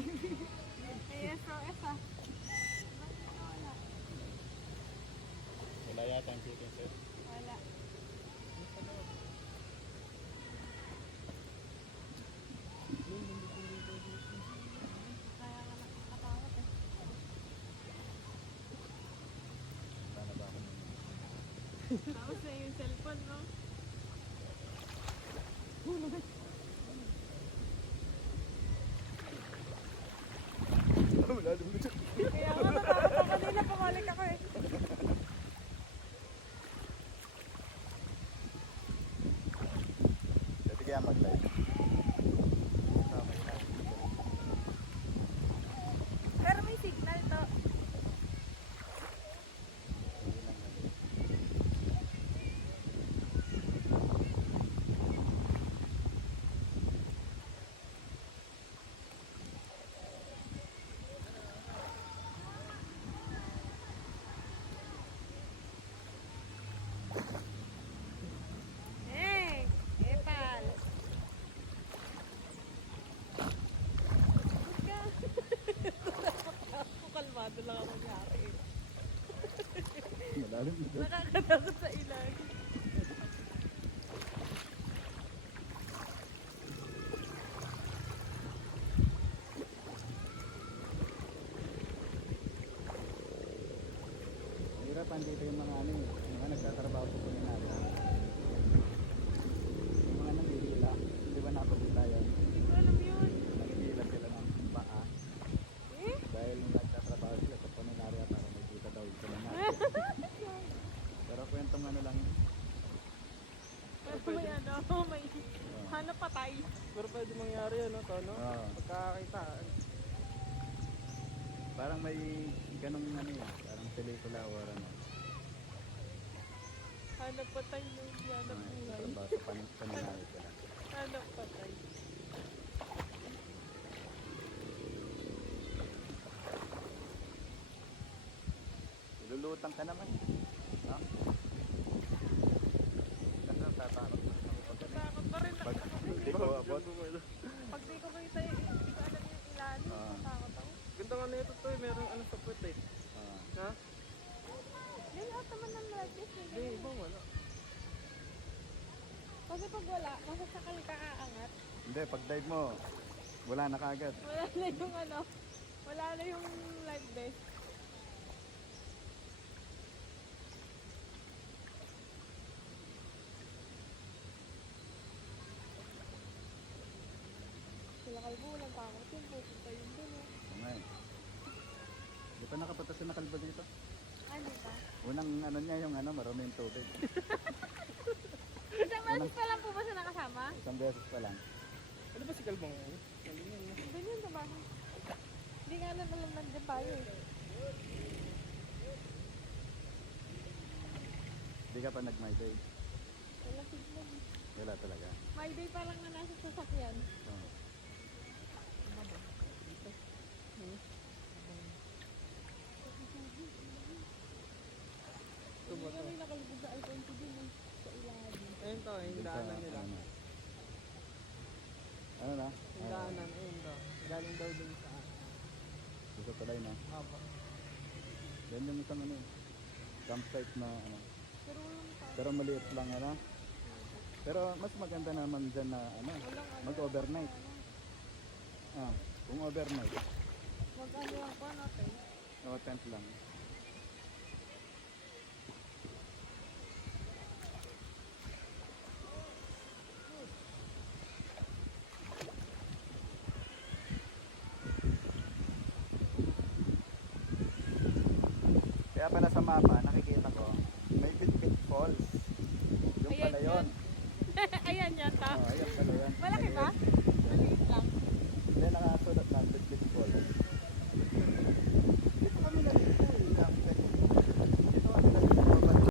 Ay, SOS ah. Wala. Wala yata ang chicken sir. Wala. Kaya nga nakatakot eh. Paano ba ako nun? Tapos na yung cellphone, no? Wala naman siya. Kaya nga natakot ako kanina, pumalik ako eh. Pwede kaya mag-live? Pero may signal to. Hey! Epal! Huwag ka! Kalmado lang ako nangyari eh. Malalim na. Nakakatakot sa ilan. Mahirapan dito yung mga ano eh. Yung mga nagtatrabaho sa kulinarya. Yung mga nangihila. Di ba napapunta yan? Hindi ko alam yun. Nangihila sila ng paa. Eh? Dahil nagtatrabaho sila sa kulinarya para may kita daw yung kulinarya. Pero kwentong ano lang yun. Pero may ano, may hanap patay. Pero pwede mangyari ano to, no? Oo. Pagkakakitaan. Parang may ganong ano yan. Parang pelikula or ano. Hanap patay nung hanap buhay. Trabaho sa kulinarya sila. Hanap patay. Lulutang ka naman. Ha? Kasi tatakot na ako pag Natakot pa rin Pag ako. hindi ko abot. Pag di ko makita yung hindi ko alam yung ilalim, natakot ako. Ganda nga nito to, merong ano sa puwet eh. Ha? Hindi lahat naman ng largest eh. Hindi, ibang wala. Kasi pag wala, masasakal ka aangat. Hindi, pag dive mo, wala na kagad. Wala na yung ano, wala na yung life vest. Sila kalbo, walang takot yun. Pupunta yun dun eh. Oo nga eh. Di pa nakapatas na kalbo dito. Ano ba? Unang ano niya yung ano, marami yung tubig. Isang beses pa lang po ba siya nakasama? Isang beses pa lang. Ano ba si Kalbang ngayon? Galing yan, no? Doon yun sa bahay. Hindi nga alam nandiyan tayo eh. Di ka pa nag-my day. Wala signal. Wala talaga. My day pa lang na nasa sasakyan. Oo. Hindi kami nakalubog sa iPhone ko din eh. Sa ilalim. Ayun to, yung Dun sa, daanan nila. Ano na? Yung daanan, ayun to. Galing daw dun sa Dito tulay na. Apo. Yan yung isang ano, campsite na ano. Pero walang tao. Pero maliit lang ano. Pero mas maganda naman dyan na ano, Walang ano. mag-overnight. Ah, kung overnight, Mag-ano lang po natin. o tent lang. Kaya pala sa mapa, nakikita ko, may Bitbit Falls. Yung Ayan pala yun. Ayan yata. Oh, ayun pala yun. Malaki ba? Maliit lang. Hindi, nakasunod